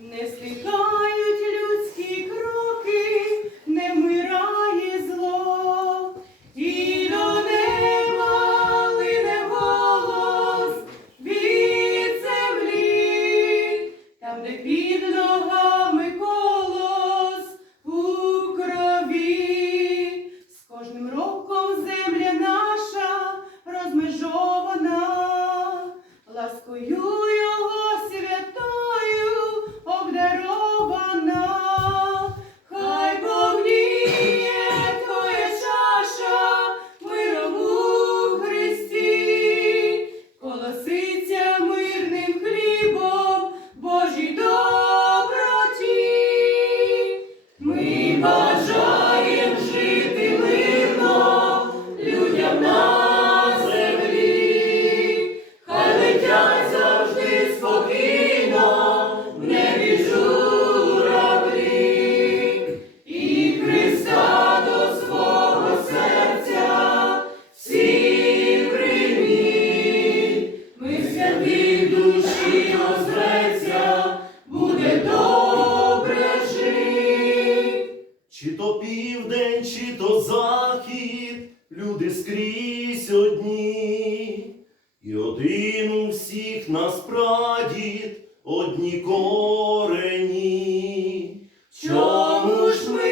Не стихають людські кроки, не вмирає зло, і до неба голос від землі, там, де під ногами колос у крові, з кожним роком земля наша розмежована, ласкою його святою чи то захід, люди скрізь одні, і один у всіх нас прадід, одні корені. Чому ж ми?